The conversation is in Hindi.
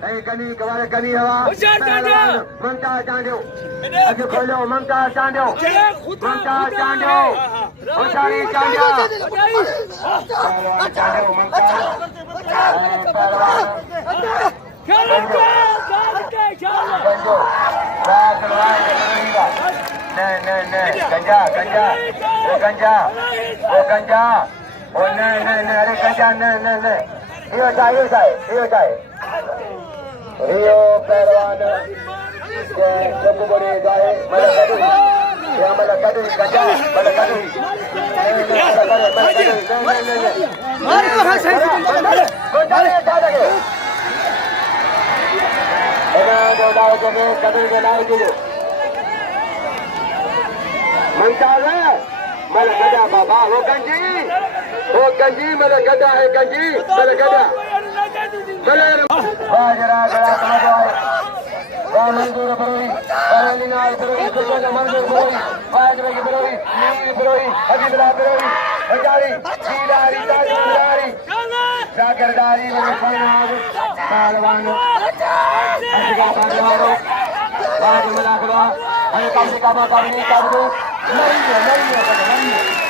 कनी कवारे कनी हवा ममता चांडियो अज खोलो ममता चांडियो ममता चांडियो होशारी चांडियो चांडियो ममता नहीं गंजा गंजा वो गंजा वो गंजा वो नहीं अरे गंजा नहीं यो जाए रियो पहलवान सब बड़े जाए मलकड़ी गंजा मलकड़ी मलगड़ा बाबा वो गंजी मलगड़ा है गंजी मलगड़ा बाजरा गड़ा समझो मंजूर बरोई परलिनाल बरोई सुजन मंजूर बरोई बाजरे की बरोई नील बरोई हबीबरा बरोई हजारी सीधारी दारी जागरदारी में पहलवान अजगा पहलवान बाज मलाखरा अने काम का पानी का दो नरियो पहलवान